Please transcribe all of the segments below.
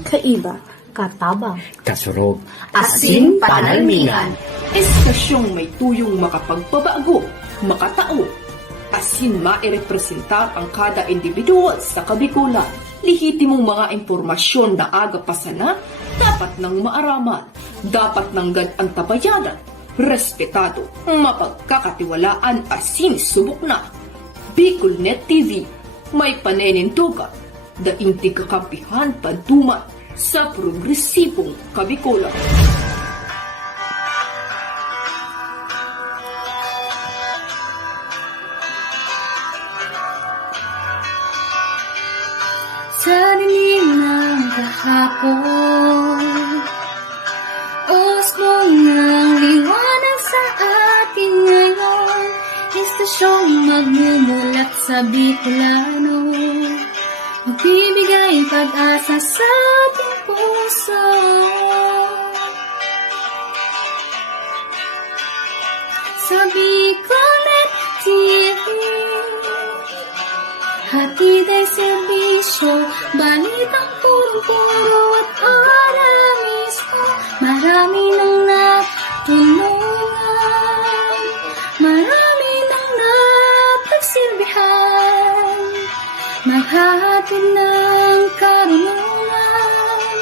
Kaiba, katabang, kasurog, Asin panalmingan. Estasyong may tuyong makapagpabago, makatao. Asin mairepresentar ang kada individual sa kabikulan. Lihitimong mga impormasyon na aga pa sana, dapat nang maaraman, dapat nang antabayanan, respetado, mapagkakatiwalaan asin subok na. Bicolnet TV, may panenintugan, daing kakampihan paduman sa progresibong kabikulan. sa dilim ng kahapon. Osmong ng liwanag sa atin ngayon, istasyong magmumulat sa Bicolano, magbibigay pag-asa sa ating puso. Sa Bicolnet TV, hatid ay serbisyo, balitang purong-puro at aral mismo. Marami nang natulungan, marami nang napagsilbihan, maghahatid ng karunungan,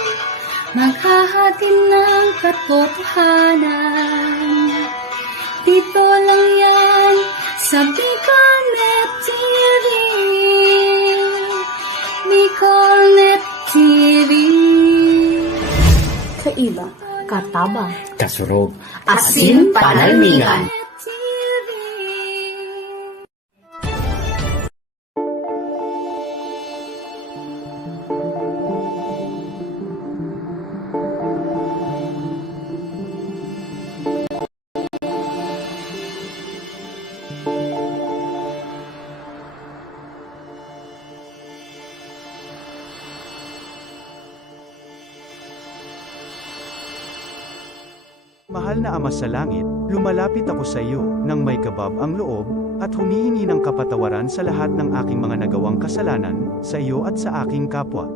maghahatid ng katotohanan. Dito lang yan sa Bicolnet TV. Bicolnet TV. Kaiba, katabang, kasurog, Asin panalmingan. TV. Mahal na Ama sa Langit, lumalapit ako sa iyo, nang may kabab ang loob, at humihingi ng kapatawaran sa lahat ng aking mga nagawang kasalanan, sa iyo at sa aking kapwa.